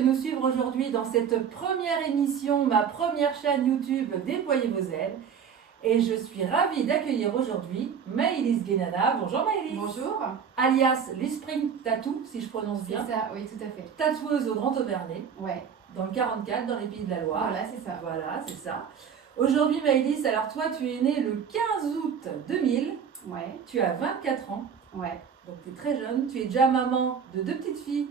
de nous suivre aujourd'hui dans cette première émission, ma première chaîne YouTube Déployez vos ailes. Et je suis ravie d'accueillir aujourd'hui Maëlys Guénana. Bonjour Maëlys. Bonjour. Alias l'Spring Tattoo, si je prononce bien. C'est ça, oui, tout à fait. Tatoueuse au Grand Aubernais, Ouais, dans le 44, dans les Pays de la Loire. voilà, c'est ça. Voilà, c'est ça. Aujourd'hui Maëlys, alors toi tu es née le 15 août 2000, Ouais, tu as 24 ans, ouais, donc tu es très jeune. Tu es déjà maman de deux petites filles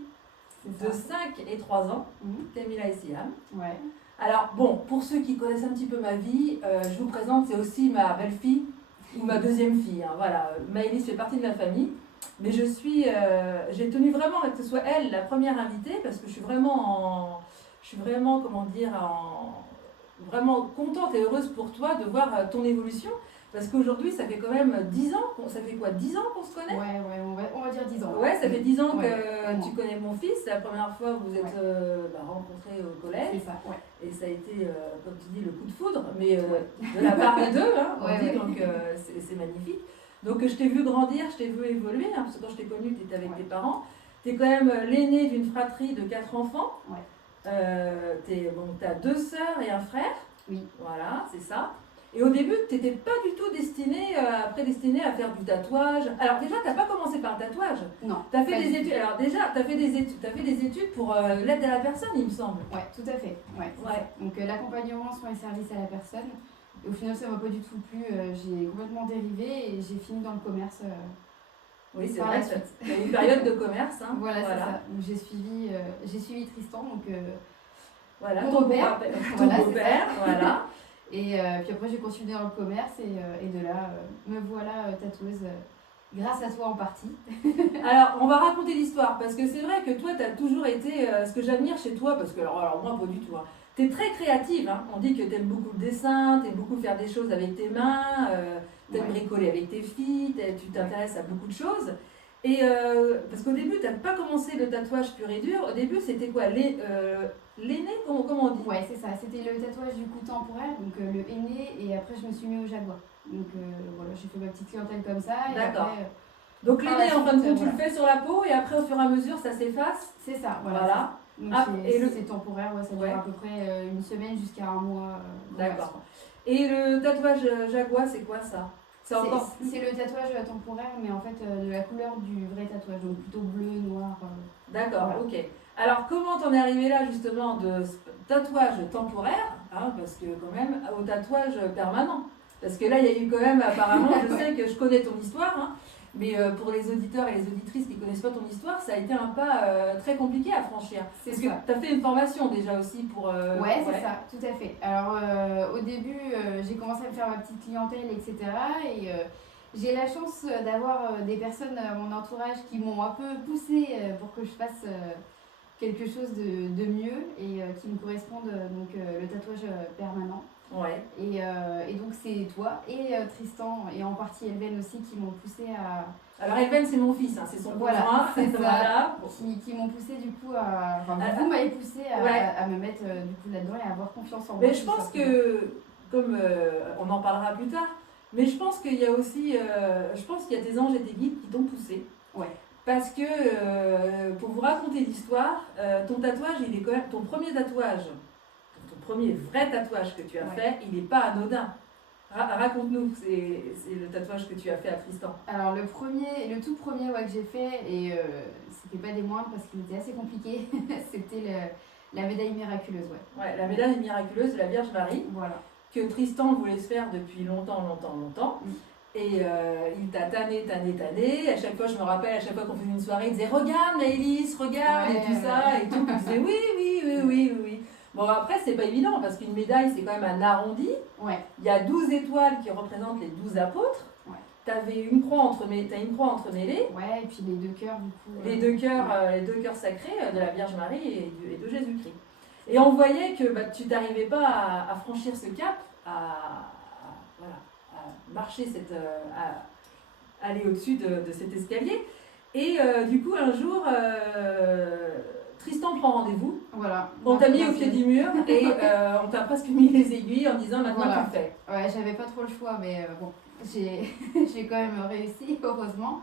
c'est de ça. 5 et 3 ans, Mhm. Camilla et Siam. Ouais, Alors bon, pour ceux qui connaissent un petit peu ma vie, je vous présente, c'est aussi ma belle-fille ou ma deuxième fille. Hein, voilà, Maëlys fait partie de ma famille, mais j'ai tenu vraiment que ce soit elle la première invitée parce que je suis vraiment, comment dire, vraiment contente et heureuse pour toi de voir ton évolution. Parce qu'aujourd'hui, ça fait quand même 10 ans, ça fait quoi, 10 ans qu'on se connaît? ouais, on va dire 10 ans. Ouais, ça fait 10 ans que Ouais, tu connais mon fils. C'est la première fois que vous êtes Ouais. rencontrés au collège. C'est ça, ouais. Et ça a été, comme tu dis, le coup de foudre, mais de la part des deux, hein, on Ouais, dit, ouais. donc c'est magnifique. Donc je t'ai vu grandir, je t'ai vu évoluer, hein, parce que quand je t'ai connue, tu étais avec Ouais. tes parents. Tu es quand même l'aîné d'une fratrie de 4 enfants. Ouais. Tu as 2 sœurs et un frère. Oui. Voilà, c'est ça. Et au début, tu n'étais pas du tout prédestinée à faire du tatouage. Alors déjà, tu n'as pas commencé par le tatouage. Non. Tu as fait pas des du tout. études. Alors déjà, tu as fait des études pour l'aide à la personne, il me semble. Ouais, tout à fait. Ouais. c'est Ouais. ça. Donc l'accompagnement, soins et services à la personne. Et au final, ça m'a pas du tout plu. J'ai complètement dérivé et j'ai fini dans le commerce. Oui, c'est Par vrai, la suite. tu as une période de commerce. Hein. Voilà, c'est ça. Donc j'ai suivi Tristan, donc Voilà, Mon ton beau-père. ton Voilà, c'est beau-père, voilà. Et puis après, j'ai continué dans le commerce et de là, me voilà tatoueuse grâce à toi en partie. Alors, on va raconter l'histoire, parce que c'est vrai que toi, tu as toujours été, ce que j'admire chez toi, parce que, alors moi, pas du tout, hein. Tu es très créative, hein. On dit que tu aimes beaucoup le dessin, tu aimes beaucoup faire des choses avec tes mains, tu aimes Ouais. bricoler avec tes filles, tu t'intéresses à beaucoup de choses. Et parce qu'au début, tu n'as pas commencé le tatouage pur et dur, au début, c'était quoi, l'aîné, comment on dit? Ouais, c'est ça. C'était le tatouage du coup temporaire, donc le henné, et après, je me suis mis au jaguar. Donc voilà, j'ai fait ma petite clientèle comme ça. Et D'accord. après, Donc par l'aîné, la en fin de suite, compte, tu le voilà. fais sur la peau, et après, au fur et à mesure, ça s'efface. C'est ça, voilà. Voilà. Donc Ah, et c'est temporaire, ouais, ça dure Ouais. à peu près une semaine jusqu'à un mois. D'accord. Et le tatouage jaguar, c'est quoi ça? C'est encore plus. C'est le tatouage temporaire, mais en fait de la couleur du vrai tatouage, donc plutôt bleu, noir. D'accord, Voilà. ok. Alors, comment t'en es arrivé là, justement, de ce tatouage temporaire, hein, parce que quand même, au tatouage permanent? Parce que là, il y a eu quand même, apparemment, je sais que je connais ton histoire, hein, mais pour les auditeurs et les auditrices qui ne connaissent pas ton histoire, ça a été un pas très compliqué à franchir. C'est Parce ça. que tu as fait une formation déjà aussi pour... Ouais, c'est ça, tout à fait. Alors, au début, j'ai commencé à me faire ma petite clientèle, etc. Et j'ai la chance d'avoir des personnes à mon entourage qui m'ont un peu poussée pour que je fasse quelque chose de mieux et qui me corresponde, donc le tatouage permanent. Ouais. Et donc, c'est toi et Tristan, et en partie Elven aussi, qui m'ont poussé à. Alors, Elven, c'est mon fils, hein, c'est son Voilà, conjoint. c'est ça. Voilà. Qui m'ont poussé du coup à. Enfin, Ah, vous m'avez poussé ouais. à me mettre du coup là-dedans et à avoir confiance en moi. Mais je tout pense simplement. que, comme on en parlera plus tard, mais je pense qu'il y a aussi, je pense qu'il y a tes anges et tes guides qui t'ont poussé. Ouais. Parce que, pour vous raconter l'histoire, ton tatouage, il est quand même, ton premier tatouage, ton premier vrai tatouage que tu as Ouais. fait, il n'est pas anodin. Raconte-nous, c'est le tatouage que tu as fait à Tristan. Alors le tout premier que j'ai fait, et c'était pas des moindres parce qu'il était assez compliqué, c'était la médaille miraculeuse, ouais. Ouais, la médaille miraculeuse de la Vierge Marie, Voilà. que Tristan voulait se faire depuis longtemps. Mm. Et il t'a tanné. À chaque fois, je me rappelle, à chaque fois qu'on faisait une soirée, il disait regarde Maëlys, regarde, Ouais, et tout ça, et tout. Il disait oui. Bon, après, c'est pas évident parce qu'une médaille, c'est quand même un arrondi. Ouais. Il y a 12 étoiles qui représentent les 12 apôtres. Ouais. T'as une croix entremêlée. Ouais, et puis les deux cœurs du coup. Les deux cœurs sacrés de la Vierge Marie et de Jésus-Christ. Et on voyait que tu n'arrivais pas à franchir ce cap, à marcher, à aller au-dessus de cet escalier. Et du coup, un jour, Tristan prend rendez-vous. Voilà. On t'a mis au pied du mur et on t'a presque mis les aiguilles en disant maintenant Voilà. tu le fais. Ouais, j'avais pas trop le choix, mais bon, j'ai quand même réussi, heureusement.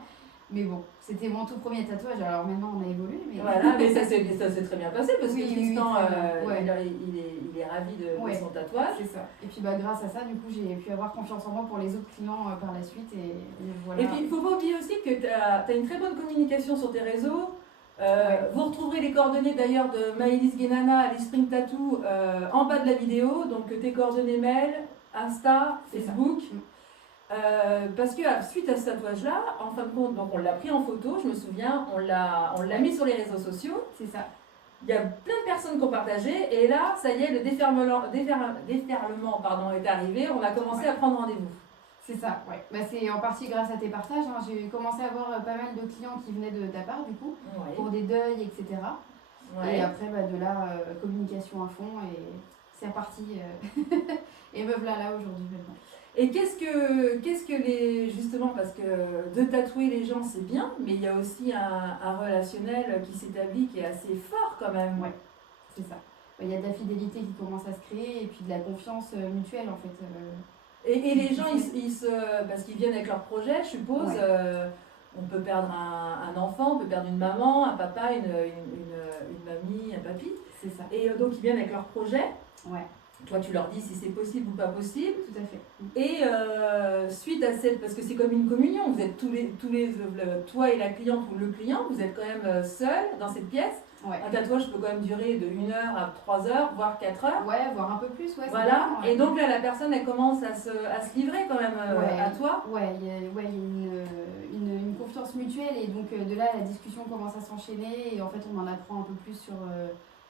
Mais bon, c'était mon tout premier tatouage, alors maintenant on a évolué, mais Voilà, mais ça s'est très bien passé parce Oui, que oui, Tristan, très bien. Ouais. il est ravi de son tatouage. C'est ça. Et puis grâce à ça, du coup, j'ai pu avoir confiance en moi pour les autres clients par la suite. Et voilà. Et puis, il ne faut pas oublier aussi que tu as une très bonne communication sur tes réseaux. Vous retrouverez les coordonnées d'ailleurs de Maëlys Guénana, Alice Spring Tattoo, en bas de la vidéo. Donc tes coordonnées mail, Insta, Facebook. Parce que suite à ce tatouage-là, en fin de compte, donc on l'a pris en photo, je me souviens, on l'a mis sur les réseaux sociaux. C'est ça. Il y a plein de personnes qui ont partagé et là, ça y est, le déferlement est arrivé. On a commencé à prendre rendez-vous. C'est ça, ouais. C'est en partie grâce à tes partages. Hein. J'ai commencé à avoir pas mal de clients qui venaient de ta part, du coup, pour des deuils, etc. Et après, de là, communication à fond et c'est reparti. Et me voilà là aujourd'hui maintenant. Et qu'est-ce que justement, parce que de tatouer les gens c'est bien, mais il y a aussi un relationnel qui s'établit qui est assez fort quand même. Ouais, c'est ça. Il y a de la fidélité qui commence à se créer et puis de la confiance mutuelle en fait. Et les gens, parce qu'ils viennent avec leur projet, je suppose, on peut perdre un enfant, on peut perdre une maman, un papa, une mamie, un papy. C'est ça. Et donc ils viennent avec leur projet. Ouais. Toi, tu leur dis si c'est possible ou pas possible. Tout à fait. Et suite à cette, parce que c'est comme une communion, vous êtes toi et la cliente ou le client, vous êtes quand même seuls dans cette pièce. Ouais. Un tatouage peut quand même durer de 1 heure à 3 heures, voire 4 heures. Ouais, voire un peu plus. Ouais, voilà. Bien, et donc là, la personne, elle commence à se livrer quand même à toi. Ouais, il y a une confiance mutuelle et donc de là, la discussion commence à s'enchaîner et en fait, on en apprend un peu plus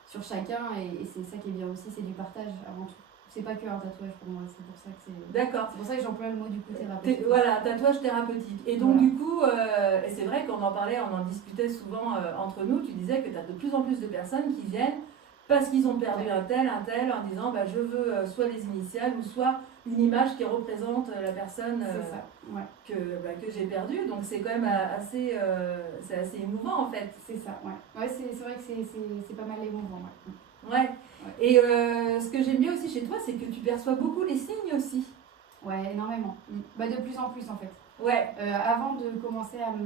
sur chacun et c'est ça qui est bien aussi, c'est du partage avant tout. C'est pas que un tatouage pour moi, c'est pour ça que c'est. D'accord. C'est pour ça que j'emploie le mot du coup thérapeutique. Voilà, tatouage thérapeutique. Et donc du coup, et c'est vrai qu'on en parlait, on en discutait souvent entre nous, tu disais que tu as de plus en plus de personnes qui viennent parce qu'ils ont perdu un tel, en disant je veux soit les initiales ou soit une image qui représente la personne que j'ai perdue. Donc c'est quand même assez émouvant en fait. C'est ça, ouais. C'est vrai que c'est pas mal émouvant, Ouais. Et ce que j'aime bien aussi chez toi, c'est que tu perçois beaucoup les signes aussi. Ouais, énormément. De plus en plus en fait. Ouais. Avant de commencer avant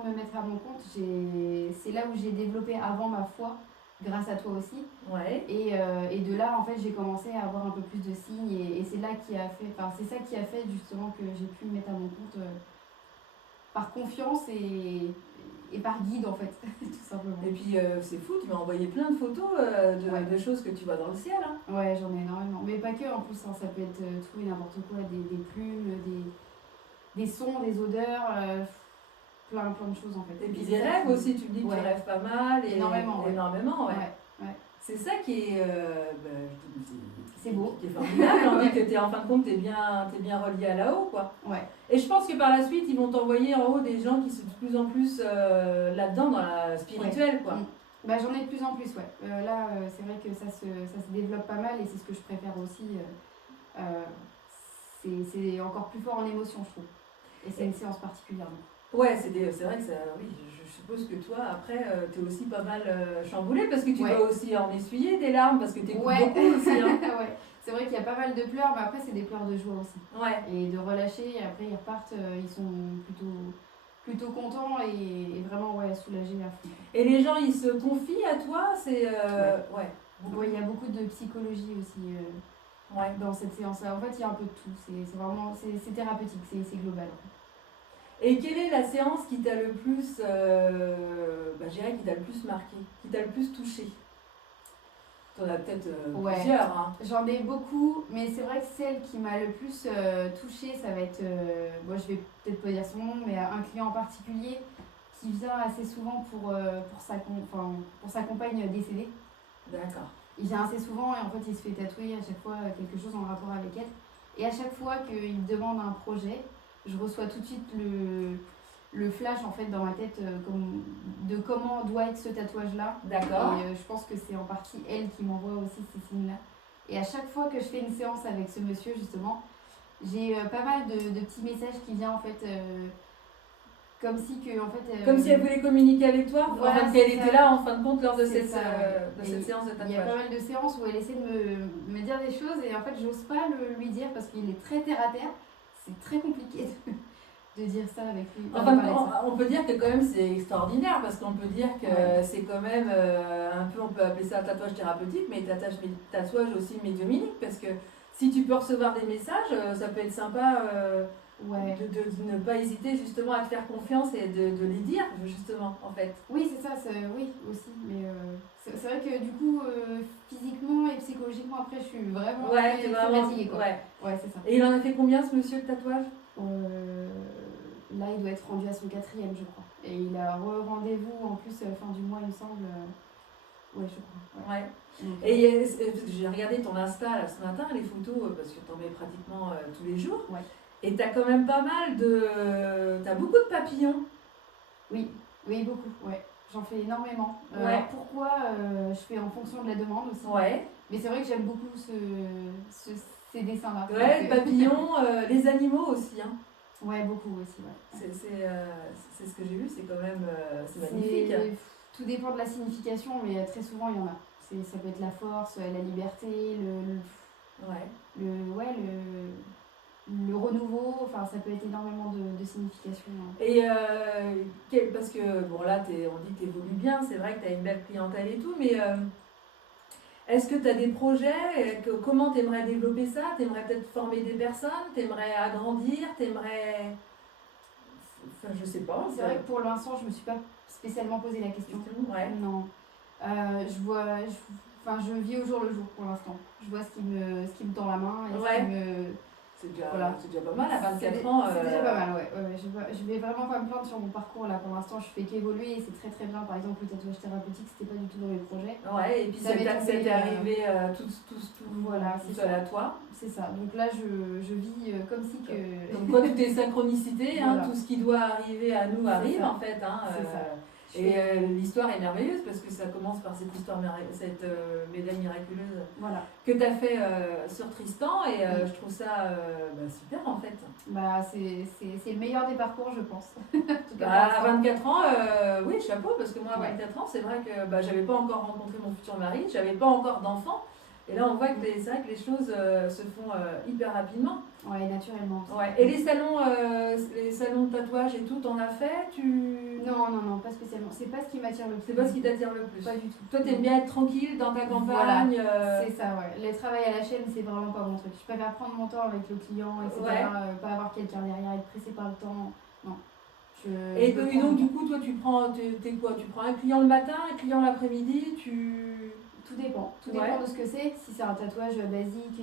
de me mettre à mon compte, c'est là où j'ai développé avant ma foi, grâce à toi aussi. Ouais. Et de là, en fait, j'ai commencé à avoir un peu plus de signes et c'est là c'est ça qui a fait justement que j'ai pu me mettre à mon compte par confiance et par guide en fait, tout simplement. Et puis c'est fou, tu m'as envoyé plein de photos de choses que tu vois dans le ciel. Hein. Ouais, j'en ai énormément. Mais pas que en plus, hein, ça peut être tout et n'importe quoi, des plumes, des sons, des odeurs, plein de choses en fait. Et puis des rêves aussi, tu me dis que tu rêves pas mal. Énormément. Énormément, ouais. C'est ça qui est, c'est beau. Qui est formidable. On dit que en fin de compte, t'es bien relié à là-haut, quoi. Ouais. Et je pense que par la suite, ils vont t'envoyer en haut des gens qui sont de plus en plus là-dedans, dans la spirituelle, quoi. J'en ai de plus en plus, ouais. Là, c'est vrai que ça se développe pas mal et c'est ce que je préfère aussi. C'est encore plus fort en émotion, je trouve. Et c'est une séance particulièrement. Ouais, c'est vrai que ça, oui, je suppose que toi, après, t'es aussi pas mal chamboulée parce que tu dois aussi en essuyer des larmes parce que t'écoutes beaucoup aussi. Hein. Ouais, c'est vrai qu'il y a pas mal de pleurs, mais après, c'est des pleurs de joie aussi. Ouais. Et de relâcher, et après, ils repartent, ils sont plutôt contents et vraiment soulagés à fond. Et les gens, ils se confient à toi, c'est. Ouais, il y a beaucoup de psychologie aussi dans cette séance-là. En fait, il y a un peu de tout. C'est vraiment c'est thérapeutique, c'est global. En fait. Et quelle est la séance qui t'a le plus, je dirais qui t'a le plus marqué, qui t'a le plus touché? T'en as peut-être plusieurs. Hein. J'en ai beaucoup, mais c'est vrai que celle qui m'a le plus touchée, ça va être, je vais peut-être pas dire son nom, mais un client en particulier qui vient assez souvent pour sa compagne décédée. D'accord. Il vient assez souvent et en fait il se fait tatouer à chaque fois quelque chose en rapport avec elle. Et à chaque fois qu'il demande un projet, je reçois tout de suite le flash en fait dans ma tête de comment doit être ce tatouage là. D'accord. Et je pense que c'est en partie elle qui m'envoie aussi ces signes là. Et à chaque fois que je fais une séance avec ce monsieur justement, j'ai pas mal de petits messages qui viennent en fait comme si comme si elle voulait communiquer avec toi, voilà, qu'elle était là en fin de compte lors de cette séance de tatouage. Il y a pas mal de séances où elle essaie de me dire des choses et en fait j'ose pas lui dire parce qu'il est très terre à terre. C'est très compliqué de dire ça avec lui. Enfin, on peut dire que quand même c'est extraordinaire parce qu'on peut dire que c'est quand même un peu, on peut appeler ça un tatouage thérapeutique, mais tatouage aussi médiumnique parce que si tu peux recevoir des messages, ça peut être sympa de ne pas hésiter justement à te faire confiance et de les dire justement en fait. Oui, c'est ça, oui aussi, mais c'est vrai que du coup, physiquement et psychologiquement après je suis vraiment très fatiguée quoi. Ouais, c'est ça. Et il en a fait combien ce monsieur de tatouage? Là, il doit être rendu à son 4e, je crois. Et il a rendez-vous en plus fin du mois, il me semble. Ouais, je crois. Ouais. Et j'ai regardé ton Insta là, ce matin, les photos, parce que t'en mets pratiquement tous les jours. Ouais. Et t'as quand même pas mal de... T'as beaucoup de papillons. Oui, beaucoup, ouais. J'en fais énormément. Ouais. Pourquoi je fais en fonction de la demande aussi. Ouais. Mais c'est vrai que j'aime beaucoup ces dessins-là. Ouais, papillons, les animaux aussi, hein. Ouais, beaucoup aussi, ouais. C'est ce que j'ai vu, c'est quand même c'est magnifique. Tout dépend de la signification, mais très souvent il y en a. Ça peut être la force, la liberté, le renouveau, enfin ça peut être énormément de significations. Et parce que, bon là, on dit que tu évolues bien, c'est vrai que tu as une belle clientèle et tout, mais est-ce que tu as des projets? Comment tu aimerais développer ça? Tu aimerais peut-être former des personnes? Tu aimerais agrandir? Tu aimerais... Enfin, je sais pas. C'est vrai que pour l'instant, je me suis pas spécialement posé la question. Ouais. Non. Je vis au jour le jour pour l'instant. Je vois ce qui me tend la main et ce qui me... C'est déjà pas mal à 24 ans. C'est déjà pas mal, ouais. Je vais vraiment pas me plaindre sur mon parcours là pour l'instant. Je fais qu'évoluer et c'est très très bien. Par exemple, le tatouage thérapeutique, c'était pas du tout dans mes projets. Ouais, et puis ça t'est arrivé tout voilà, seul à toi. C'est ça. Donc là, je vis comme si que. Donc quoi, toutes les synchronicités, voilà. Tout ce qui doit arriver à nous arrive en fait. C'est ça. Et l'histoire est merveilleuse parce que ça commence par cette histoire, cette médaille miraculeuse que tu as fait sur Tristan et je trouve ça super en fait. C'est le meilleur des parcours, je pense. À 24 ans, oui, chapeau, parce que moi à 24 ans, c'est vrai que j'avais pas encore rencontré mon futur mari, j'avais pas encore d'enfant. Et là, on voit que c'est vrai que les choses se font hyper rapidement. Ouais, naturellement. Ouais. Et les salons de tatouage et tout, t'en as fait? Non, pas spécialement. C'est pas ce qui m'attire le plus. C'est pas ce qui t'attire le plus? Pas du tout. Toi, t'aimes bien être tranquille dans ta campagne? C'est ça, ouais. Le travail à la chaîne, c'est vraiment pas mon truc. Je préfère prendre mon temps avec le client, etc. Pas avoir quelqu'un derrière, être pressé par le temps. Non. Et donc, du coup, toi, tu prends un client le matin, un client l'après-midi, Tout dépend de ce que c'est. Si c'est un tatouage basique,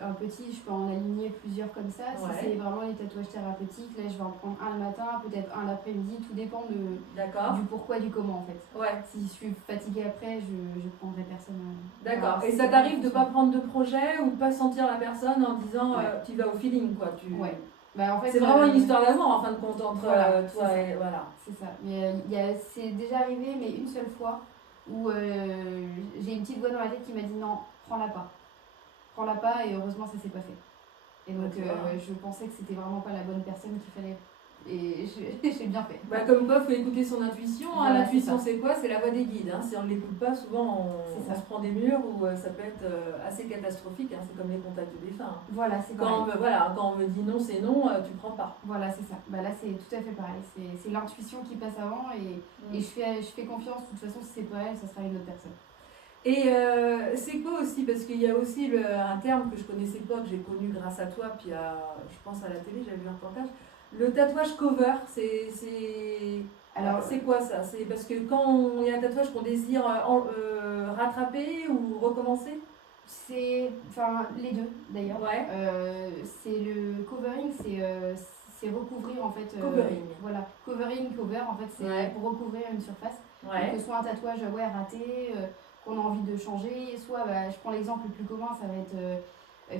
un petit, je peux en aligner plusieurs comme ça. Si c'est vraiment les tatouages thérapeutiques, là je vais en prendre un le matin, peut-être un l'après-midi. Tout dépend du pourquoi, du comment en fait. Ouais. Si je suis fatiguée après, je prendrai personne. D'accord. Et ça t'arrive de ne pas prendre de projet ou de pas sentir la personne en disant tu vas au feeling quoi. Ouais. En fait, c'est vraiment une histoire d'amour en fin de compte entre toi et voilà. C'est ça. Mais c'est déjà arrivé, mais une seule fois. Où j'ai une petite voix dans la tête qui m'a dit non, prends-la pas, et heureusement ça s'est pas fait. Et donc je pensais que c'était vraiment pas la bonne personne qu'il fallait, et j'ai bien fait. Comme quoi, il faut écouter son intuition. L'intuition c'est quoi? C'est la voix des guides. Si on ne l'écoute pas, souvent on se prend des murs ou ça peut être assez catastrophique. C'est comme les contacts défunts. Voilà, c'est quand on me dit non, c'est non, tu prends pas. Voilà, c'est ça. Là c'est tout à fait pareil. C'est l'intuition qui passe avant et je fais confiance. De toute façon, si c'est pas elle, ça sera une autre personne. Et c'est quoi aussi, parce qu'il y a aussi un terme que je connaissais pas, que j'ai connu grâce à toi, puis je pense à la télé, j'avais vu un reportage, le tatouage cover, alors c'est quoi ça? C'est parce que quand il y a un tatouage qu'on désire rattraper ou recommencer? C'est les deux d'ailleurs. Ouais. C'est le covering, c'est recouvrir en fait. Covering. Voilà, covering, cover en fait, c'est pour recouvrir une surface. Ouais. Donc, soit un tatouage raté, qu'on a envie de changer, soit je prends l'exemple le plus commun, ça va être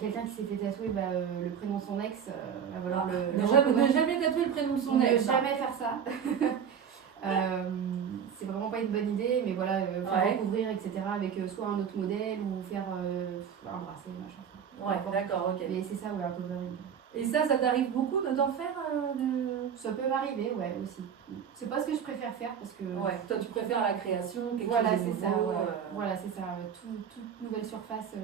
quelqu'un qui s'est fait tatouer le prénom de son ex. Ne jamais tatouer le prénom de son ex. Ne jamais faire ça. C'est vraiment pas une bonne idée, mais voilà, faire recouvrir, etc. avec soit un autre modèle ou faire un bracelet, machin. Ouais, d'accord, ok. Mais c'est ça, un covering. Et ça t'arrive beaucoup d'en faire Ça peut m'arriver, aussi. C'est pas ce que je préfère faire parce que... Ouais, toi tu préfères la création, quelque chose de nouveau. Voilà, c'est ça. Toute nouvelle surface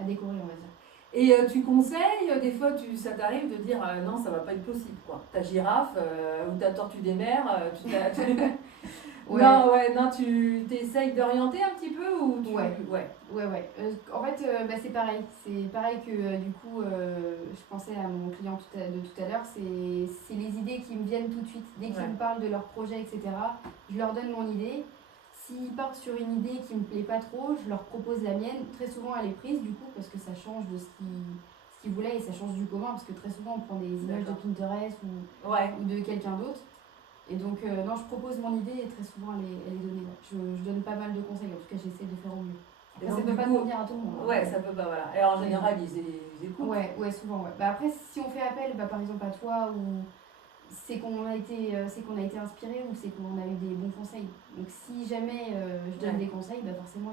à décorer, on va dire. Et tu conseilles, des fois ça t'arrive de dire non, ça va pas être possible quoi. Ta girafe ou ta tortue des mers, Ouais. Non, ouais, non, tu t'essayes d'orienter un petit peu ou tu... Ouais. Ouais. Ouais. En fait, c'est pareil. C'est pareil que du coup, je pensais à mon client de tout à l'heure. C'est les idées qui me viennent tout de suite. Dès qu'ils me parlent de leur projet, etc., je leur donne mon idée. S'ils partent sur une idée qui me plaît pas trop, je leur propose la mienne. Très souvent, elle est prise du coup, parce que ça change de ce qu'ils voulaient et ça change du commun. Parce que très souvent, on prend des images de Pinterest ou de quelqu'un d'autre. Et donc, non, je propose mon idée et très souvent, elle est donnée. Ouais. Je donne pas mal de conseils, en tout cas, j'essaie de faire au mieux. Et donc, ça peut pas convenir à tout le monde. Ouais, ça peut pas, voilà. Et en général, ils écoutent. Ouais, souvent, ouais. Bah, après, si on fait appel, par exemple, à toi, ou c'est qu'on a été inspiré ou c'est qu'on a eu des bons conseils. Donc, si jamais je donne des conseils, forcément,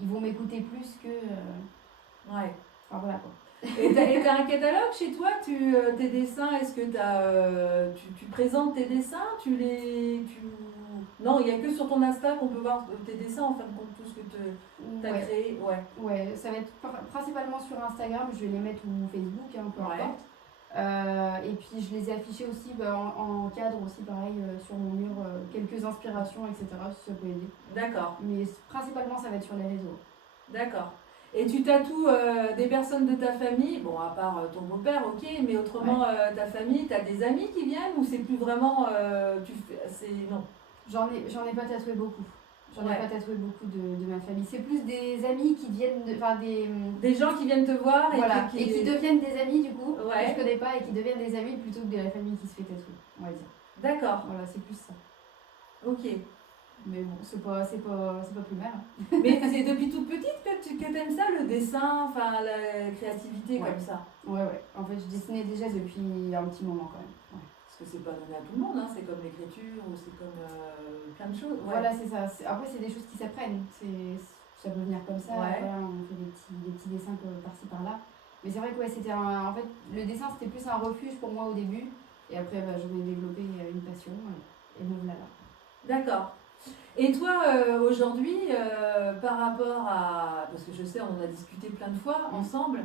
ils vont m'écouter plus que... Ouais. Enfin, voilà, quoi. Et t'as un catalogue chez toi, tes dessins, est-ce que tu présentes tes dessins, Non, il n'y a que sur ton Insta qu'on peut voir tes dessins, en fin de compte, tout ce que tu as créé. Ouais, ça va être principalement sur Instagram, je vais les mettre ou Facebook, peu importe. Et puis je les ai affichés aussi en cadre aussi, pareil, sur mon mur, quelques inspirations, etc., si ça peut aider. D'accord. Mais principalement, ça va être sur les réseaux. D'accord. Et tu tatoues des personnes de ta famille, bon, à part ton beau-père, ok, mais autrement, ta famille, tu as des amis qui viennent ou c'est plus vraiment. Non. J'en ai pas tatoué beaucoup. J'en ai pas tatoué beaucoup de ma famille. C'est plus des amis qui viennent. Des gens qui viennent te voir et qui deviennent des amis du coup, que je connais pas et qui deviennent des amis plutôt que de la famille qui se fait tatouer, on va dire. D'accord. Voilà, c'est plus ça. Ok. Mais bon, c'est pas plus mal. Mais c'est depuis toute petite que t'aimes ça, le dessin, enfin la créativité comme ça. Ouais. En fait, je dessinais déjà depuis un petit moment quand même. Ouais. Parce que c'est pas donné à tout le monde, hein. C'est comme l'écriture ou c'est comme plein de choses. Voilà, c'est ça. Après, c'est des choses qui s'apprennent. Ça peut venir comme ça. Voilà, on fait des petits dessins par-ci par-là. Mais c'est vrai que c'était en fait, le dessin c'était plus un refuge pour moi au début. Et après, je voulais développer une passion. Et me voilà là. D'accord. Et toi, aujourd'hui, par rapport à... Parce que je sais, on en a discuté plein de fois ensemble.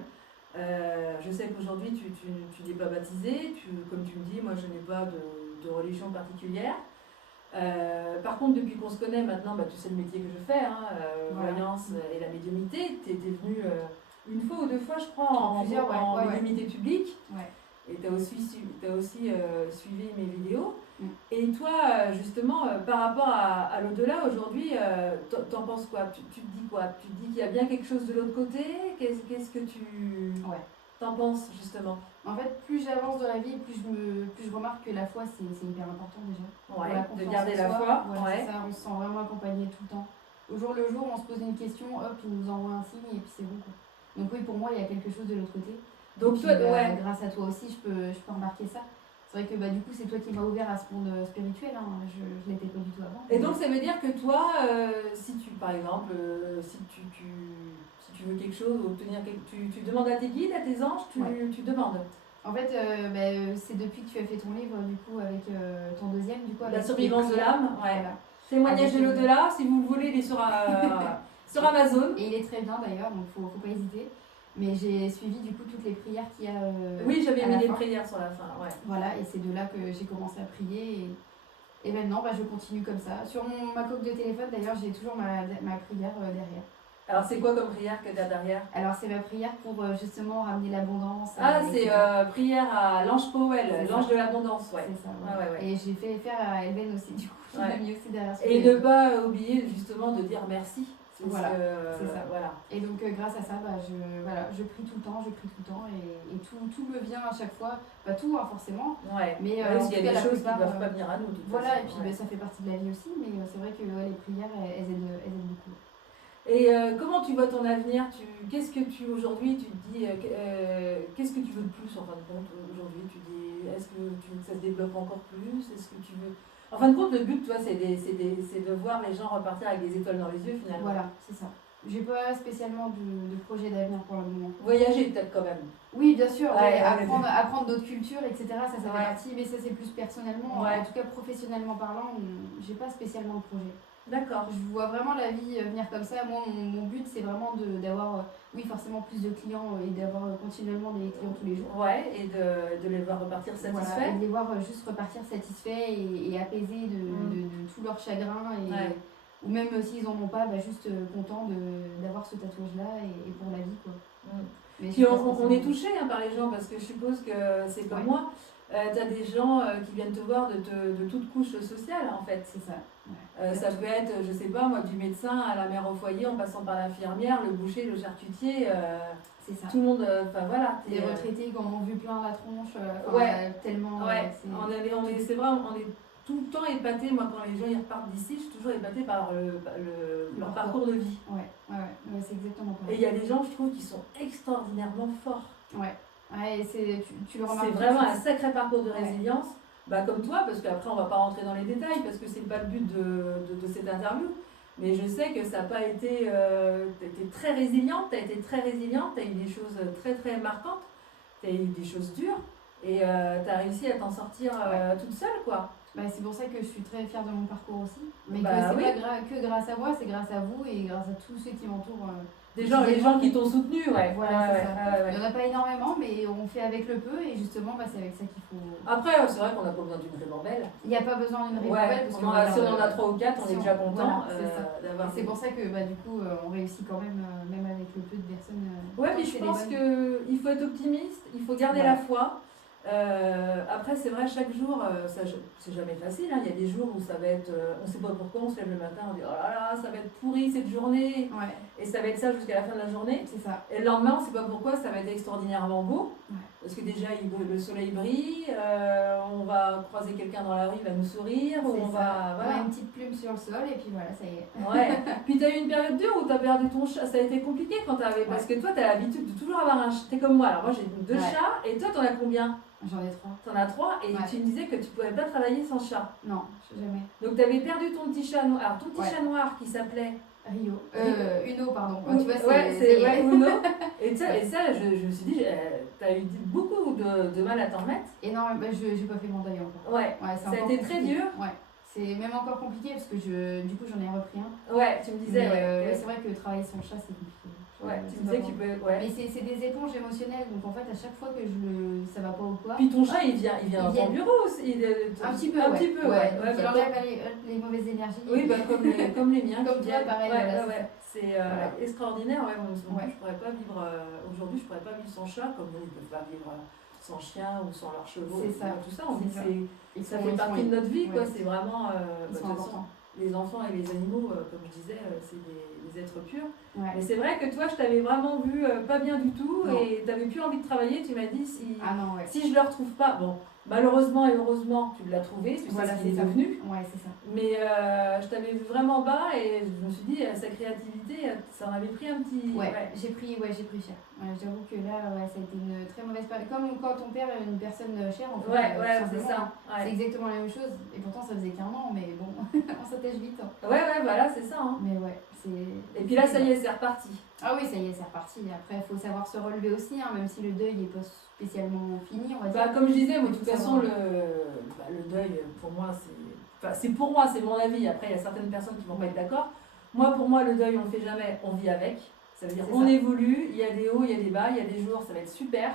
Je sais qu'aujourd'hui, tu n'es pas baptisé. Comme tu me dis, moi, je n'ai pas de religion particulière. Par contre, depuis qu'on se connaît maintenant, tu sais le métier que je fais, voyance et la médiumnité. Tu étais venue une fois ou deux fois, je crois, en médiumnité publique. Ouais. Et tu as aussi suivi mes vidéos. Et toi, justement, par rapport à l'au-delà, aujourd'hui, t'en penses quoi? Tu te dis quoi? Tu te dis qu'il y a bien quelque chose de l'autre côté? Qu'est-ce que tu t'en penses, justement? En fait, plus j'avance dans la vie, plus je remarque que la foi, c'est hyper important déjà. De garder la foi. C'est ça, on se sent vraiment accompagné tout le temps. Au jour le jour, on se pose une question, hop, il nous envoie un signe et puis c'est bon, quoi. Donc oui, pour moi, il y a quelque chose de l'autre côté. Donc puis, toi, grâce à toi aussi, je peux remarquer ça. C'est vrai que du coup, c'est toi qui m'as ouvert à ce monde spirituel. Je ne l'étais pas du tout avant. Et donc, ça veut dire que toi, si tu, par exemple, si tu veux quelque chose, obtenir tu demandes à tes guides, à tes anges, tu demandes. En fait, c'est depuis que tu as fait ton livre, du coup, avec ton deuxième, du coup, avec La survivance de l'âme. Voilà. Témoignage de l'au-delà, si vous le voulez, il est sur Amazon. Et il est très bien d'ailleurs, donc faut pas hésiter. Mais j'ai suivi du coup toutes les prières qu'il y a. Oui, j'avais mis des prières sur la fin. Voilà, et c'est de là que j'ai commencé à prier. Et maintenant, je continue comme ça. Sur ma coque de téléphone, d'ailleurs, j'ai toujours ma prière derrière. Alors, c'est quoi comme prière que tu as derrière? Alors, c'est ma prière pour justement ramener l'abondance. C'est prière à l'ange Powell, l'ange de l'abondance, C'est ça, Et j'ai fait faire à Elven aussi, du coup, qui m'a mis aussi derrière. Et ne pas oublier justement de dire merci. C'est ça. Voilà. Et donc, grâce à ça, je prie tout le temps, et tout me vient à chaque fois. Pas tout, forcément. Mais parce qu'il y a des choses qui ne peuvent pas venir à nous. Voilà, et puis ça fait partie de la vie aussi, mais c'est vrai que les prières, elles aident beaucoup. Et comment tu vois ton avenir? Qu'est-ce que tu aujourd'hui, tu te dis, qu'est-ce que tu veux de plus en fin de compte aujourd'hui? Tu dis, est-ce que tu veux que ça se développe encore plus? Est-ce que tu veux... En fin de compte, le but, toi, c'est de voir les gens repartir avec des étoiles dans les yeux, finalement. Voilà, c'est ça. J'ai pas spécialement de projet d'avenir pour le moment. Voyager, peut-être, quand même. Oui, bien sûr. Apprendre d'autres cultures, etc. Ça fait partie, mais ça, c'est plus personnellement. En tout cas, professionnellement parlant, j'ai pas spécialement de projet. D'accord. Je vois vraiment la vie venir comme ça. Moi, mon but, c'est vraiment d'avoir, oui, forcément plus de clients et d'avoir continuellement des clients tous les jours. Ouais, et de les voir repartir satisfaits. Voilà, et de les voir juste repartir satisfaits et apaisés de tout leur chagrin. Ou même s'ils en ont pas, juste contents d'avoir ce tatouage-là et pour la vie, quoi. Mais puis on est touché par les gens parce que je suppose que c'est comme moi. Tu as des gens qui viennent te voir de toutes couches sociales en fait. C'est ça. Ça peut être, je sais pas moi, du médecin à la mère au foyer en passant par l'infirmière, le boucher, le charcutier. C'est ça. Tout le monde, voilà. Les retraités qui en ont vu plein la tronche. Tellement. C'est vrai, on est tout le temps épaté. Moi, quand les gens ils repartent d'ici, je suis toujours épatée par leur parcours de vie. Ouais, c'est exactement pareil. Et il y a des gens, je trouve, qui sont extraordinairement forts. Ouais, tu le remarques. C'est vraiment un sacré parcours de résilience. Comme toi, parce qu'après on va pas rentrer dans les détails parce que c'est pas le but de cette interview. Mais je sais que ça n'a pas été. Tu été très résiliente, tu as été très résiliente, tu as eu des choses très très marquantes, tu as eu des choses dures et tu as réussi à t'en sortir toute seule, quoi. C'est pour ça que je suis très fière de mon parcours aussi. Mais c'est pas que grâce à moi, c'est grâce à vous et grâce à tous ceux qui m'entourent. Les gens qui t'ont soutenu, Voilà, c'est ça. Il n'y en a pas énormément, mais on fait avec le peu et justement, c'est avec ça qu'il faut. Après, c'est vrai qu'on n'a pas besoin d'une ribambelle. Il n'y a pas besoin d'une ribambelle. Si on en a 3 ou 4, on est déjà content d'avoir. C'est pour ça que du coup, on réussit quand même, même avec le peu de personnes. Mais je pense qu'il faut être optimiste, il faut garder la foi. Après, c'est vrai, chaque jour, c'est jamais facile. Il y a des jours où ça va être. On ne sait pas pourquoi, on se lève le matin, on dit oh là là, ça va être pourri cette journée. Et ça va être ça jusqu'à la fin de la journée. C'est ça. Et le lendemain, on ne sait pas pourquoi, ça va être extraordinairement beau. Parce que déjà, le soleil brille, on va croiser quelqu'un dans la rue, il va nous sourire. Ou on va une petite plume sur le sol, et puis voilà, ça y est. Puis tu as eu une période dure où tu as perdu ton chat. Ça a été compliqué quand tu avais. Parce que toi, tu as l'habitude de toujours avoir un chat. T'es comme moi. Alors, moi, j'ai 2 chats, et toi, tu en as combien? J'en ai 3. T'en as 3 et tu me disais que tu pouvais pas travailler sans chat. Non, jamais. Donc tu avais perdu ton petit chat noir. Alors ton petit chat noir qui s'appelait Rio. Uno, pardon. Tu vois, c'est Uno. Et ça, je me suis dit, t'as eu beaucoup de mal à t'en remettre. Et non, j'ai pas fait mon deuil encore. Ça a été très dur. C'est même encore compliqué parce que du coup j'en ai repris un. Tu me disais. C'est vrai que travailler sans chat c'est compliqué. Tu me disais que tu peux. Mais c'est des éponges émotionnelles, donc en fait à chaque fois que ça va pas ou quoi. Puis ton chat il vient dans ton bureau aussi. Un petit peu. Il enlève les mauvaises énergies. Oui, comme les miens. Comme toi, pareil. C'est extraordinaire. Moi, je pourrais pas vivre. Aujourd'hui, je pourrais pas vivre sans chat, comme ils ne peuvent pas vivre sans chien ou sans leurs chevaux. C'est ça. Tout ça, ça fait partie de notre vie, quoi. C'est vraiment. important. Les enfants et les animaux, comme je disais, c'est des êtres purs. Mais c'est vrai que toi, je t'avais vraiment vu pas bien du tout et tu n'avais plus envie de travailler. Tu m'as dit si je ne le retrouve pas, bon, malheureusement et heureusement, tu l'as trouvé, tu sais ce qu'il est devenu. C'est ça. Mais je t'avais vu vraiment bas et je me suis dit, sa créativité, ça en avait pris un petit. J'ai pris cher. J'avoue que là, ça a été une très mauvaise période. Comme quand on perd une personne chère, en fait. C'est ça. C'est exactement la même chose. Et pourtant, ça faisait qu'1 an, mais bon, on s'attache vite. Voilà, c'est ça. Mais c'est. Et puis là, ça y est, c'est reparti. Ah oui, ça y est, c'est reparti. Après, il faut savoir se relever aussi, même si le deuil n'est pas spécialement fini, on va dire. Comme je disais, moi, de toute façon, le deuil, pour moi, c'est pour moi, c'est mon avis. Après, il y a certaines personnes qui vont pas être d'accord. Moi, pour moi, le deuil, on le fait jamais, on vit avec. Ça veut dire on évolue, il y a des hauts, il y a des bas, il y a des jours, ça va être super.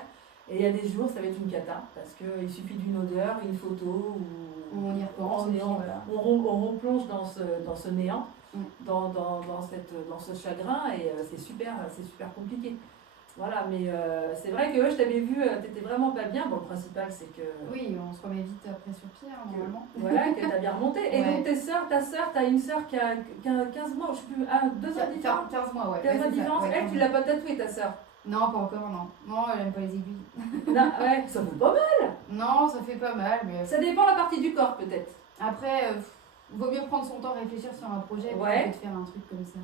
Et il y a des jours, ça va être une cata, parce qu'il suffit d'une odeur, une photo, ou on y repense, on replonge dans ce néant, dans ce chagrin, et c'est super compliqué. Voilà, mais c'est vrai que je t'avais vu, t'étais vraiment pas bien. Bon, le principal, c'est que. Oui, on se remet vite après sur pied, normalement. Voilà, que t'as bien remonté. Et donc, ta sœur, t'as une sœur qui a 15 mois, je sais plus, 2 ans de différence. 15 mois, 15 mois de différence. Elle, tu l'as pas tatouée, ta sœur? Non, pas encore, non. Non, elle aime pas les aiguilles. Non, ça fait pas mal. Non, ça fait pas mal, mais. Ça dépend la partie du corps, peut-être. Après, vaut mieux prendre son temps, réfléchir sur un projet, plutôt que de faire un truc comme ça.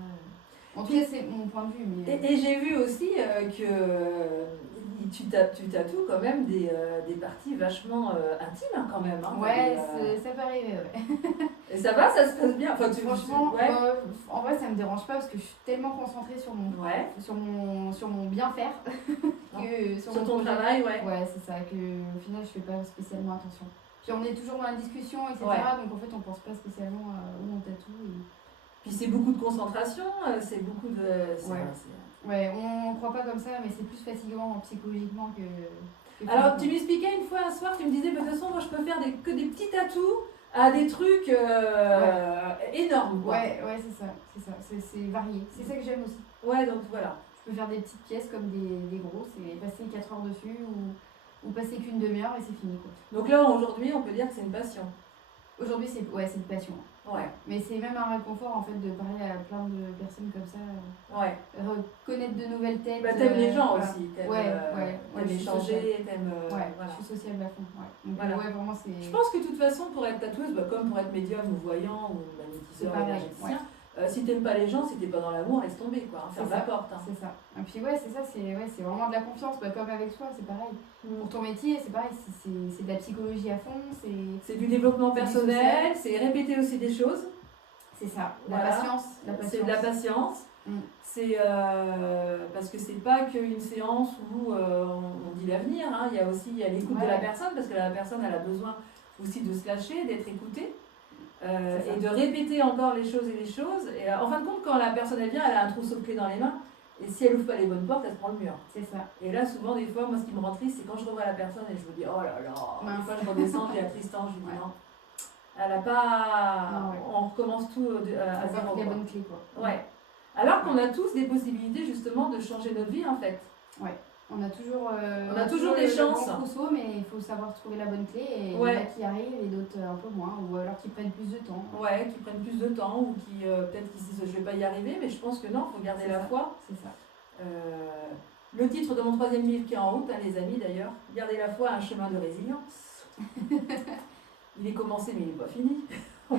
En tout cas, c'est mon point de vue. Mais... Et j'ai vu aussi que tu tatoues quand même des parties vachement intimes, quand même. Ça peut arriver, Et ça va, ça se passe bien. Franchement, en vrai, ça me dérange pas parce que je suis tellement concentrée sur mon bien faire que sur ton travail, c'est ça, que au final, je fais pas spécialement attention. Puis on est toujours dans la discussion, etc. Donc en fait, on pense pas spécialement où on tatoue. Puis c'est beaucoup de concentration, c'est beaucoup de... Ouais, on ne croit pas comme ça, mais c'est plus fatigant psychologiquement que Alors, physiquement. tu m'expliquais une fois un soir, tu me disais, de toute façon, moi je peux faire que des petits tatous à des trucs énormes. Quoi. Ouais, c'est ça. C'est varié. C'est ça que j'aime aussi. Ouais, donc voilà. Je peux faire des petites pièces comme des gros, c'est passer 4 heures dessus ou passer qu'une demi-heure et c'est fini. Quoi. Donc là, aujourd'hui, on peut dire que c'est une passion. Aujourd'hui, c'est une passion. Ouais. Mais c'est même un réconfort en fait de parler à plein de personnes comme ça. Ouais. Connaître de nouvelles têtes. Bah, t'aimes les gens voilà. aussi. T'aimes échanger, t'aimes. Voilà. Je suis sociable à fond. Ouais. Donc, voilà. Vraiment c'est. Je pense que de toute façon, pour être tatoueuse, comme pour être médium ou voyant ou magnétiseur ou énergéticien, si t'aimes pas les gens, si t'es pas dans l'amour, laisse tomber quoi. Ferme la porte. Hein. C'est ça. Et puis c'est ça, c'est vraiment de la confiance. Comme avec toi, c'est pareil. Pour ton métier, c'est pareil, c'est de la psychologie à fond. C'est du développement personnel, c'est répéter aussi des choses. C'est ça, la voilà. patience. C'est de la patience. C'est parce que c'est pas qu'une séance où on dit l'avenir, hein. Il y a l'écoute de la personne, parce que la personne elle a besoin aussi de se lâcher, d'être écoutée. Et de répéter encore les choses. Et en fin de compte, quand la personne elle vient, elle a un trousseau de clés dans les mains. Et si elle ouvre pas les bonnes portes, elle se prend le mur. C'est ça. Et là, souvent, des fois, moi, ce qui me rend triste, c'est quand je revois la personne et je me dis, oh là là. Des fois, je redescends, je dis à Tristan, je lui dis non. Elle a pas. On recommence tout à zéro. Les bonnes clés, quoi. Ouais. Alors qu'on a tous des possibilités, justement, de changer notre vie, en fait. Ouais. On a toujours des chances. Bon trousseau, mais il faut savoir trouver la bonne clé. Et il y en a qui arrivent et d'autres un peu moins, ou alors qui prennent plus de temps. Ouais, qui prennent plus de temps, ou qui peut-être qui se disent je vais pas y arriver, mais je pense que non, il faut garder la foi. C'est ça. Le titre de mon 3e livre qui est en route, hein, les amis d'ailleurs, Garder la foi, un chemin de résilience. Il est commencé, mais il n'est pas fini. Ça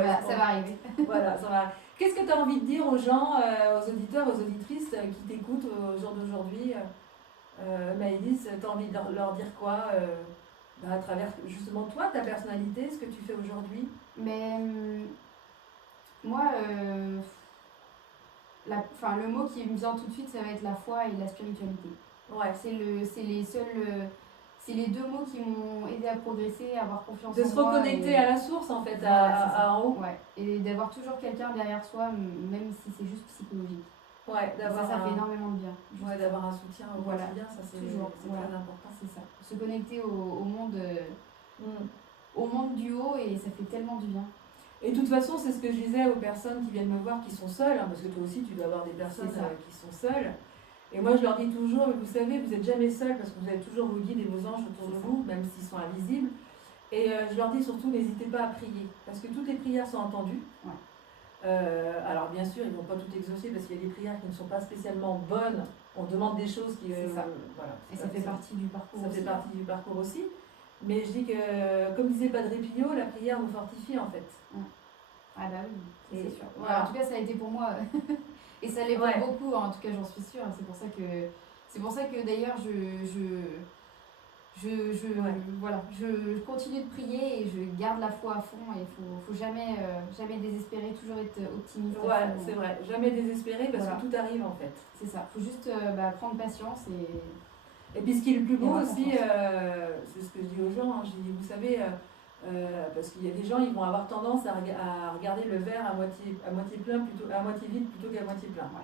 va arriver. Voilà, ça va. Qu'est-ce que tu as envie de dire aux gens, aux auditeurs, aux auditrices qui t'écoutent au jour d'aujourd'hui Maëlys, tu as envie de leur dire quoi à travers justement toi, ta personnalité, ce que tu fais aujourd'hui? Mais moi, le mot qui me vient tout de suite, ça va être la foi et la spiritualité. Ouais. C'est les deux mots qui m'ont aidé à progresser, à avoir confiance en moi. De se reconnecter à la source en fait, à en haut. Ouais. Et d'avoir toujours quelqu'un derrière soi, même si c'est juste psychologique. Ouais, ça fait énormément de bien. Ouais, d'avoir un soutien au quotidien, ça c'est très important. C'est ça. Se connecter au monde, au monde du haut, et ça fait tellement du bien. Et de toute façon, c'est ce que je disais aux personnes qui viennent me voir qui sont seules, hein, parce que toi aussi tu dois avoir des personnes qui sont seules. Et moi je leur dis toujours, vous savez, vous n'êtes jamais seuls parce que vous avez toujours vos guides et vos anges autour de vous, même s'ils sont invisibles. Et je leur dis surtout, n'hésitez pas à prier, parce que toutes les prières sont entendues. Ouais. Alors bien sûr, ils ne vont pas tout exaucer parce qu'il y a des prières qui ne sont pas spécialement bonnes. On demande des choses qui... voilà. Et ça fait partie du parcours aussi. Ça fait partie du parcours aussi. Mais je dis que, comme disait Padre Pio, la prière nous fortifie en fait. Ah bah oui, c'est sûr. Voilà. En tout cas, ça a été pour moi. Et ça l'est pour beaucoup, en tout cas j'en suis sûre. C'est pour ça que d'ailleurs je continue de prier et je garde la foi à fond. Et il faut jamais désespérer, toujours être optimiste. Ouais, c'est vrai, jamais désespérer parce que tout arrive en fait. C'est ça, il faut juste prendre patience. Et puis ce qui est le plus beau aussi, c'est ce que je dis aux gens, hein, je dis, vous savez, parce qu'il y a des gens, ils vont avoir tendance à regarder le verre à moitié plein, à moitié vide plutôt qu'à moitié plein. Ouais.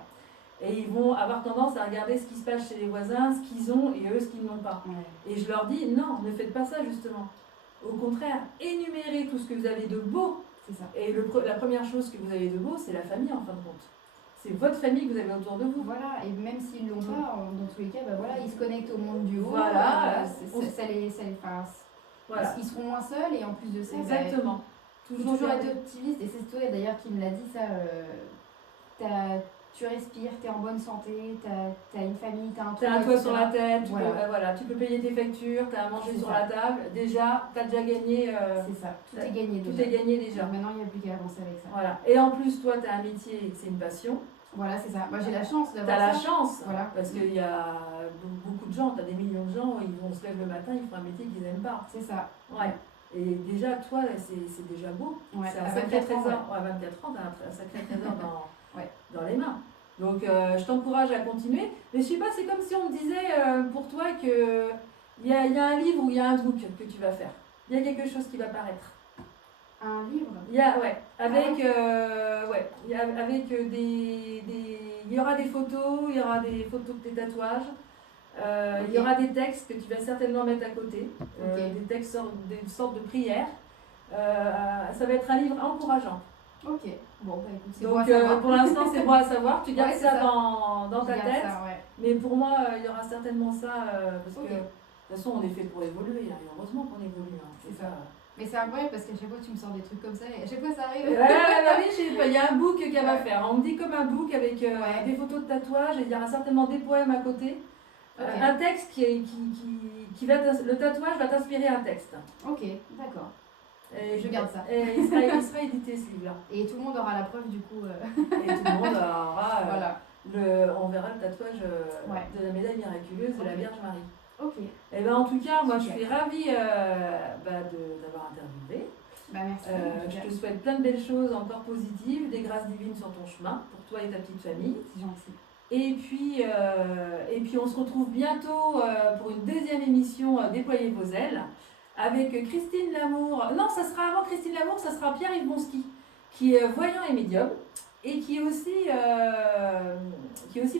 Et ils vont avoir tendance à regarder ce qui se passe chez les voisins, ce qu'ils ont et eux ce qu'ils n'ont pas. Ouais. Et je leur dis, non, ne faites pas ça justement. Au contraire, énumérez tout ce que vous avez de beau. C'est ça. Et la première chose que vous avez de beau, c'est la famille en fin de compte. C'est votre famille que vous avez autour de vous. Voilà, et même s'ils ne l'ont pas, dans tous les cas, ils se connectent au monde du haut. Voilà. Ça les passe. Voilà. Ils seront moins seuls et en plus de ça, exactement. Toujours être optimiste. Et c'est toi d'ailleurs qui me l'a dit ça. Tu respires, tu es en bonne santé, tu as une famille, tu as un toit sur la tête, tu peux payer tes factures, tu as à manger sur la table. Déjà, tu as déjà gagné. C'est ça, tout est gagné déjà. Tout est gagné déjà. Donc maintenant, il n'y a plus qu'à avancer avec ça. Voilà. Et en plus, toi, tu as un métier, c'est une passion. Voilà, c'est ça. Moi, j'ai la chance d'avoir ça. Tu as la chance, parce qu'il y a beaucoup de gens, tu as des millions de gens, ils vont se lever le matin, ils font un métier qu'ils n'aiment pas. C'est ça. Ouais. Et déjà, toi, c'est déjà beau. Ouais. C'est un sacré trésor. À 24 ans, tu as un sacré trésor dans les mains. Donc, je t'encourage à continuer. Mais je sais pas, c'est comme si on me disait pour toi qu'il y a un livre ou il y a un book que tu vas faire. Il y a quelque chose qui va paraître. Un livre? Il y a, ouais, avec, ouais, avec il y aura des photos, il y aura des photos de tes tatouages, il y aura des textes que tu vas certainement mettre à côté, des textes, des sortes de prières. Ça va être un livre encourageant. Ok, bon, bah écoute, c'est Donc bon à savoir. pour l'instant, c'est bon à savoir. Tu gardes Ouais, ça ça. dans ta Je garde tête. ça, ouais. Mais pour moi, il y aura certainement ça, parce Ok. que de toute façon, on est fait pour évoluer. Hein, et heureusement qu'on évolue. Hein, C'est ça. Mais c'est incroyable parce qu'à chaque fois tu me sors des trucs comme ça et à chaque fois ça arrive. Ouais, bah oui, je sais pas, il y a un book qu'elle va faire. On me dit comme un book avec des photos de tatouages et il y aura certainement des poèmes à côté. Un texte qui va le tatouage va t'inspirer un texte. Ok, d'accord. Et je garde ça. Et il sera édité ce livre-là. Et tout le monde aura la preuve du coup. Et tout le monde aura. Voilà. On verra le tatouage de la médaille miraculeuse de la Vierge Marie. Ok. Et ben en tout cas, moi je suis ravie d'avoir interviewé. Bah merci. Je te souhaite plein de belles choses encore positives, des grâces divines sur ton chemin pour toi et ta petite famille. C'est gentil. Et puis on se retrouve bientôt pour une deuxième émission Déployez vos ailes avec Christine Lamour. Non, ça sera avant Christine Lamour, ça sera Pierre-Yves Bonski, qui est voyant et médium et qui est aussi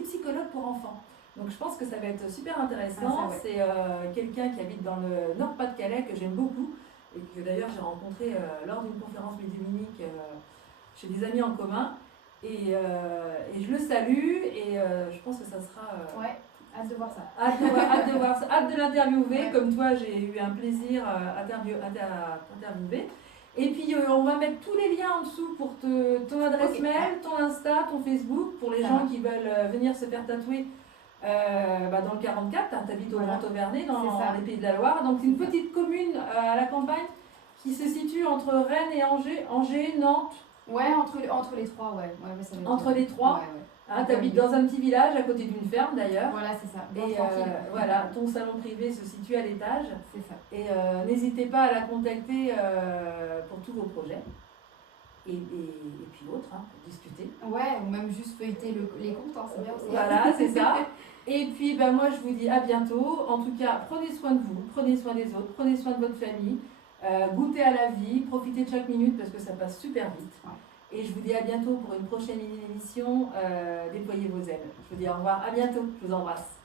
psychologue pour enfants. Donc je pense que ça va être super intéressant. C'est quelqu'un qui habite dans le Nord-Pas-de-Calais que j'aime beaucoup et que d'ailleurs j'ai rencontré lors d'une conférence médiumnique chez des amis en commun. Et je le salue et je pense que ça sera... ouais, hâte de voir ça. Hâte de voir ça, hâte de l'interviewer. Comme toi, j'ai eu un plaisir à t'interviewer. Et puis on va mettre tous les liens en dessous pour ton adresse mail, ton Insta, ton Facebook, pour les gens qui veulent venir se faire tatouer dans le 44. Tu habites au Grand Auvernais, dans les Pays de la Loire. Donc c'est une petite commune à la campagne qui se situe entre Rennes et Angers, Nantes. Ouais, entre les trois, ouais ça va entre les trois. Tu habites dans un petit village à côté d'une ferme d'ailleurs. Voilà, c'est ça. Et voilà, ton salon privé se situe à l'étage. C'est ça. Et n'hésitez pas à la contacter pour tous vos projets. Et puis autres, pour discuter. Ouais, ou même juste feuilleter les comptes, c'est bien aussi. Voilà, c'est ça. Et puis moi je vous dis à bientôt. En tout cas, prenez soin de vous, prenez soin des autres, prenez soin de votre famille. Goûtez à la vie, profitez de chaque minute parce que ça passe super vite. Et je vous dis à bientôt pour une prochaine émission. Déployez vos ailes. Je vous dis au revoir, à bientôt, je vous embrasse.